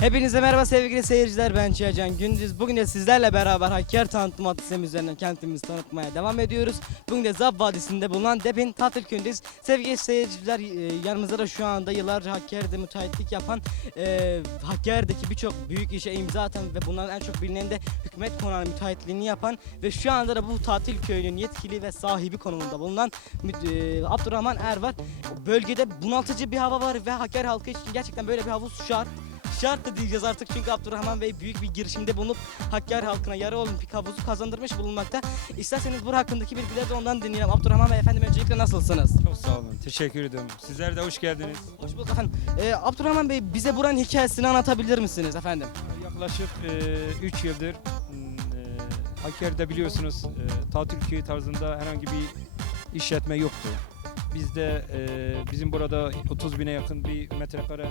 Hepinize merhaba sevgili seyirciler ben Çiğacan Gündüz. Bugün de sizlerle beraber Hakkari tanıtım adlı sitemiz üzerinden kentimizi tanıtmaya devam ediyoruz. Bugün de Zab Vadisi'nde bulunan Depin tatil köyündeyiz. Sevgili seyirciler e, yanımızda da şu anda yıllarca Hakkari'de müteahhitlik yapan e, Hakkari'deki birçok büyük işe imza atan ve bunların en çok bilinen de hükümet konağı müteahhitliğini yapan ve şu anda da bu tatil köyünün yetkili ve sahibi konumunda bulunan e, Abdurrahman Er var. Bölgede bunaltıcı bir hava var ve Hakkari halkı için gerçekten böyle bir havuz şart. Şart da diyeceğiz artık çünkü Abdurrahman Bey büyük bir girişimde bulunup Hakkari halkına yarı olimpik havuzu kazandırmış bulunmakta. İsterseniz bu hakkındaki bilgileri de ondan dinleyelim. Abdurrahman Bey efendim öncelikle nasılsınız? Çok sağ olun. Teşekkür ederim. Sizler de hoş geldiniz. Hoş bulduk efendim. Ee, Abdurrahman Bey bize buranın hikayesini anlatabilir misiniz efendim? Yaklaşık 3 yıldır m, e, Hakkari'de biliyorsunuz e, tatil köyü tarzında herhangi bir işletme yoktu. Bizde e, bizim burada 30 bine yakın bir metrekare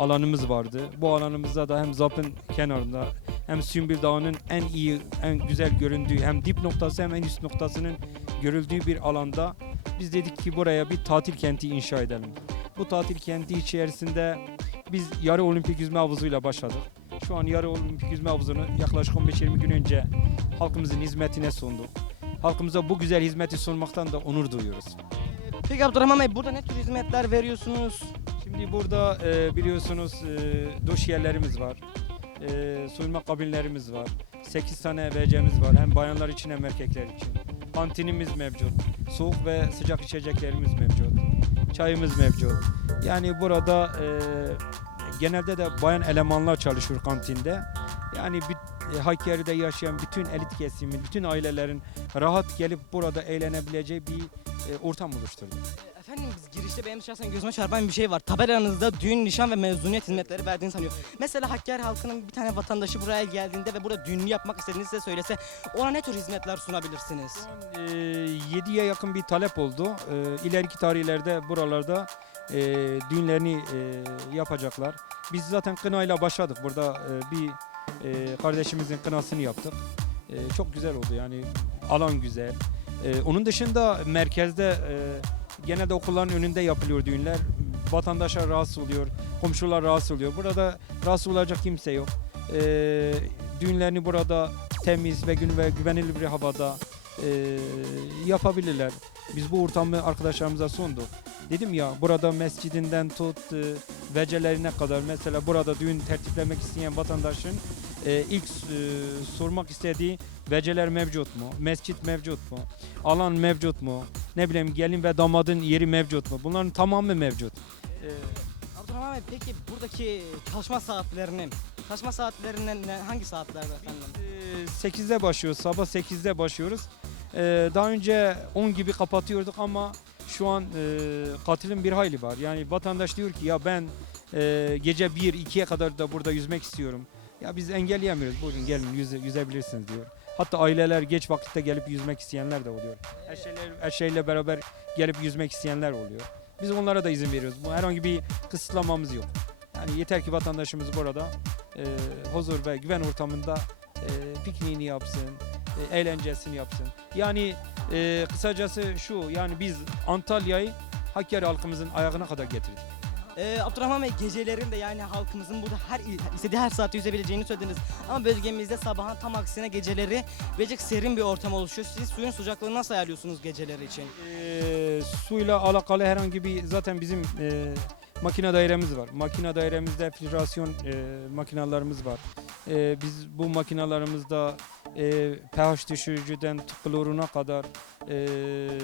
alanımız vardı. Bu alanımızda da hem Zap'ın kenarında hem Sümbül Dağı'nın en iyi, en güzel göründüğü hem dip noktası hem en üst noktasının görüldüğü bir alanda biz dedik ki buraya bir tatil kenti inşa edelim. Bu tatil kenti içerisinde biz yarı olimpik yüzme havuzuyla başladık. Şu an yarı olimpik yüzme havuzunu yaklaşık 15-20 gün önce halkımızın hizmetine sunduk. Halkımıza bu güzel hizmeti sunmaktan da onur duyuyoruz. Peki Abdurrahman Bey burada ne tür hizmetler veriyorsunuz? Şimdi burada e, biliyorsunuz e, duş yerlerimiz var. E, soyunma kabinlerimiz var. 8 tane WC'miz var. Hem bayanlar için hem erkekler için. Kantinimiz mevcut. Soğuk ve sıcak içeceklerimiz mevcut. Çayımız mevcut. Yani burada e, genelde de bayan elemanlar çalışıyor kantinde. Yani bir, e, Hakkari'de yaşayan bütün elit kesimin, bütün ailelerin rahat gelip burada eğlenebileceği bir e, ortam oluşturduk. Ee, Efendim biz girişte benim şahsen gözüme çarpan bir şey var. Tabelanızda düğün, nişan ve mezuniyet hizmetleri verdiğini sanıyor. Mesela Hakkari halkının bir tane vatandaşı buraya geldiğinde ve burada düğünü yapmak istediğini size söylese ona ne tür hizmetler sunabilirsiniz? E, 7'ye yakın bir talep oldu. E, ileriki tarihlerde buralarda e, düğünlerini e, yapacaklar. Biz zaten kınayla başladık. Burada e, bir e, kardeşimizin kınasını yaptık. E, çok güzel oldu yani alan güzel. E, onun dışında merkezde e, genelde okulların önünde yapılıyor düğünler. Vatandaşlar rahatsız oluyor, komşular rahatsız oluyor. Burada rahatsız olacak kimse yok. E, düğünlerini burada temiz ve gün ve güvenilir bir havada e, yapabilirler. Biz bu ortamı arkadaşlarımıza sunduk. Dedim ya burada mescidinden tut e, vecelerine kadar mesela burada düğün tertiplemek isteyen vatandaşın e, ilk e, sormak istediği veceler mevcut mu? Mescit mevcut mu? Alan mevcut mu? Ne bileyim gelin ve damadın yeri mevcut mu? Bunların tamamı mevcut. E, Abdurrahman Bey peki buradaki çalışma saatlerinin çalışma saatlerinden hangi saatlerde efendim? Ee, 8'de başlıyoruz. Sabah 8'de başlıyoruz. Ee, daha önce 10 gibi kapatıyorduk ama şu an e, katilin bir hayli var. Yani vatandaş diyor ki ya ben e, gece 1-2'ye kadar da burada yüzmek istiyorum. Ya biz engelleyemiyoruz. Bugün gelin yüze, yüzebilirsiniz diyor. Hatta aileler geç vakitte gelip yüzmek isteyenler de oluyor. Eşeğler, eşeğiyle beraber gelip yüzmek isteyenler oluyor. Biz onlara da izin veriyoruz. Bu herhangi bir kısıtlamamız yok. Yani yeter ki vatandaşımız burada e, huzur ve güven ortamında e, pikniğini yapsın, e, eğlencesini yapsın. Yani e, kısacası şu, yani biz Antalya'yı Hakkari halkımızın ayağına kadar getirdik. Ee, Abdurrahman Bey gecelerinde yani halkımızın burada her istediği her saatte yüzebileceğini söylediniz. Ama bölgemizde sabahın tam aksine geceleri birazcık serin bir ortam oluşuyor. Siz suyun sıcaklığını nasıl ayarlıyorsunuz geceleri için? E, suyla alakalı herhangi bir zaten bizim e, makine dairemiz var. Makine dairemizde filtrasyon e, makinalarımız var. E, biz bu makinalarımızda e, pH düşürücüden kloruna kadar e,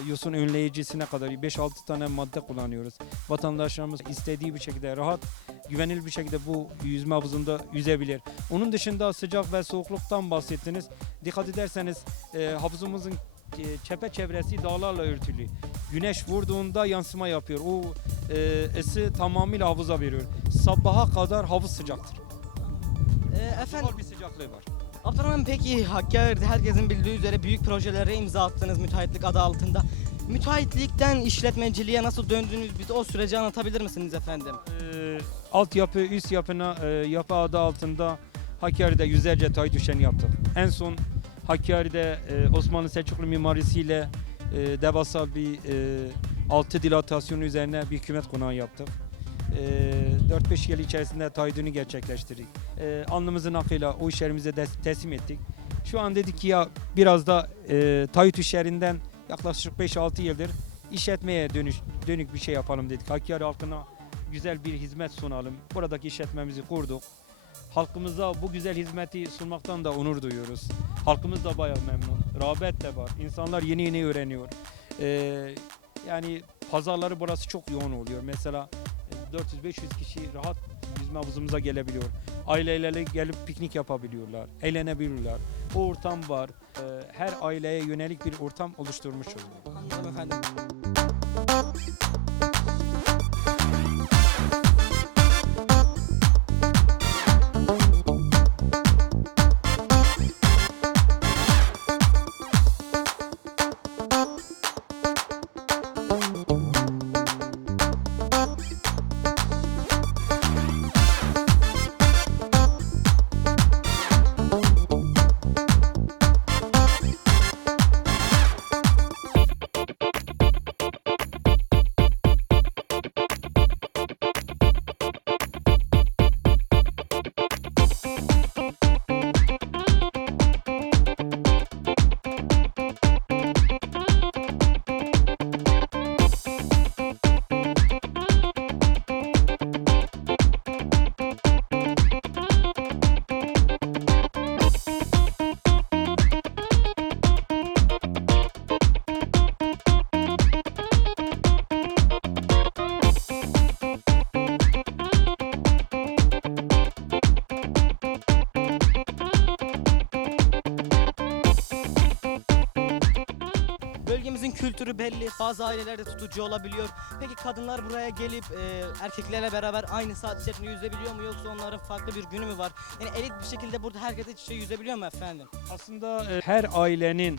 yosun önleyicisine kadar 5-6 tane madde kullanıyoruz. Vatandaşlarımız istediği bir şekilde rahat, güvenilir bir şekilde bu yüzme havuzunda yüzebilir. Onun dışında sıcak ve soğukluktan bahsettiniz. Dikkat ederseniz e, havuzumuzun e, çepeçevresi dağlarla örtülü. Güneş vurduğunda yansıma yapıyor. O e, ısı tamamıyla havuza veriyor. Sabaha kadar havuz sıcaktır. Ee, efendim bir sıcaklığı var. Abdurrahman peki Hakkari'de herkesin bildiği üzere büyük projelere imza attınız müteahhitlik adı altında. Müteahhitlikten işletmeciliğe nasıl döndünüz bize o süreci anlatabilir misiniz efendim? E, altyapı, üst yapına, e, yapı adı altında Hakkari'de yüzlerce tay düşen yaptık. En son Hakkari'de e, Osmanlı Selçuklu mimarisiyle e, devasa bir e, altı dilatasyonu üzerine bir hükümet konağı yaptık. E, 4-5 yıl içerisinde taahhüdünü gerçekleştirdik. E, alnımızın akıyla o işlerimize de teslim ettik. Şu an dedik ki ya biraz da e, taahhüt işlerinden yaklaşık 5-6 yıldır işletmeye dönüş, dönük bir şey yapalım dedik. Hakkari halkına güzel bir hizmet sunalım. Buradaki işletmemizi kurduk. Halkımıza bu güzel hizmeti sunmaktan da onur duyuyoruz. Halkımız da bayağı memnun. Rağbet de var. İnsanlar yeni yeni öğreniyor. Ee, yani pazarları burası çok yoğun oluyor. Mesela 400-500 kişi rahat yüzme havuzumuza gelebiliyor. Aileyle gelip piknik yapabiliyorlar, eğlenebiliyorlar. O ortam var. Ee, her aileye yönelik bir ortam oluşturmuş oluyor. Efendim. Bölgemizin kültürü belli. Bazı ailelerde tutucu olabiliyor. Peki kadınlar buraya gelip e, erkeklerle beraber aynı saat içerisinde yüzebiliyor mu yoksa onların farklı bir günü mü var? Yani elit bir şekilde burada herkes iç içe yüzebiliyor mu efendim? Aslında e, her ailenin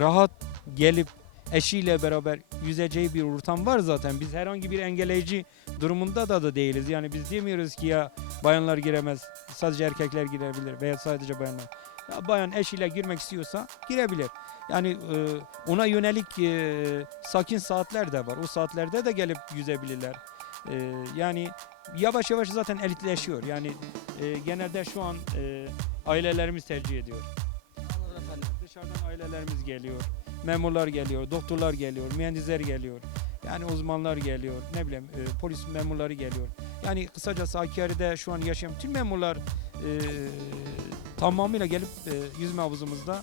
rahat gelip eşiyle beraber yüzeceği bir ortam var zaten. Biz herhangi bir engelleyici durumunda da da değiliz. Yani biz demiyoruz ki ya bayanlar giremez, sadece erkekler girebilir veya sadece bayanlar. Ya bayan eşiyle girmek istiyorsa girebilir. Yani e, ona yönelik e, sakin saatler de var. O saatlerde de gelip yüzebilirler. E, yani yavaş yavaş zaten elitleşiyor. Yani e, genelde şu an e, ailelerimiz tercih ediyor. Dışarıdan ailelerimiz geliyor. Memurlar geliyor, doktorlar geliyor, mühendisler geliyor. Yani uzmanlar geliyor, ne bileyim e, polis memurları geliyor. Yani kısacası Hakkari'de şu an yaşayan tüm memurlar e, tamamıyla gelip e, yüzme havuzumuzda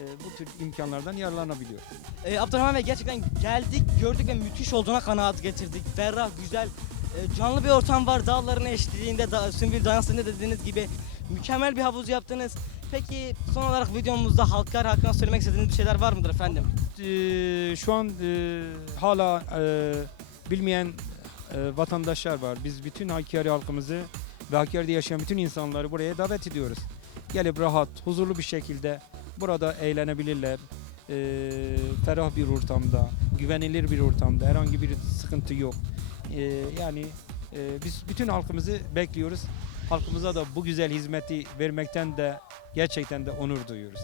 e, bu tür imkanlardan yararlanabiliyor. E, Abdurrahman Bey gerçekten geldik, gördük ve müthiş olduğuna kanaat getirdik. Ferrah, güzel, e, canlı bir ortam var. Dağların eşliğinde, da, Sümbül Dayansı'nda dediğiniz gibi mükemmel bir havuz yaptınız. Peki son olarak videomuzda halklar hakkında söylemek istediğiniz bir şeyler var mıdır efendim? E, şu an e, hala e, bilmeyen e, vatandaşlar var. Biz bütün Hakkari halkımızı ve Hakkari'de yaşayan bütün insanları buraya davet ediyoruz. Gelip rahat, huzurlu bir şekilde burada eğlenebilirler. E, ferah bir ortamda, güvenilir bir ortamda, herhangi bir sıkıntı yok. E, yani e, biz bütün halkımızı bekliyoruz. Halkımıza da bu güzel hizmeti vermekten de gerçekten de onur duyuyoruz.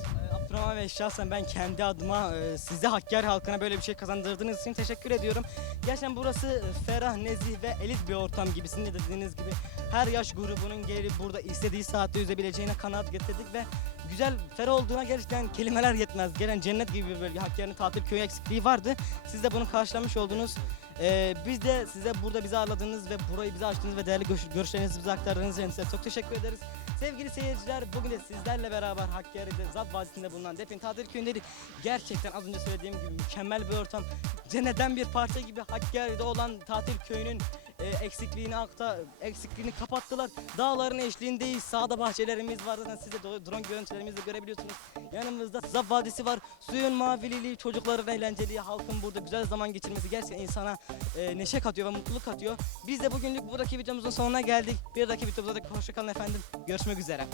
E, Abdurrahman Bey şahsen ben kendi adıma e, size Hakkari halkına böyle bir şey kazandırdığınız için teşekkür ediyorum. Gerçekten burası e, ferah, nezih ve elit bir ortam gibi. De dediğiniz gibi her yaş grubunun gelip burada istediği saatte yüzebileceğine kanaat getirdik ve güzel, ferah olduğuna gerçekten kelimeler yetmez. Gelen cennet gibi bir bölge. Hakkari'nin tatil köyü eksikliği vardı. Siz de bunu karşılamış oldunuz. Ee, biz de size burada bizi ağırladığınız ve burayı bize açtığınız ve değerli görüş- görüşlerinizi bize aktardığınız için size çok teşekkür ederiz. Sevgili seyirciler bugün de sizlerle beraber Hakkari'de Zab Vadisi'nde bulunan Depin Tatil Köyü'ndeydik. Gerçekten az önce söylediğim gibi mükemmel bir ortam. Cennetten bir parça gibi Hakkari'de olan tatil köyünün e, eksikliğini akta eksikliğini kapattılar. Dağların eşliğindeyiz. Sağda bahçelerimiz var. Zaten siz de drone görüntülerimizde görebiliyorsunuz. Yanımızda Zab Vadisi var. Suyun mavililiği, çocukların eğlenceliği, halkın burada güzel zaman geçirmesi gerçekten insana e, neşe katıyor ve mutluluk katıyor. Biz de bugünlük buradaki videomuzun sonuna geldik. Bir dahaki videomuzda da hoşçakalın efendim. Görüşmek üzere.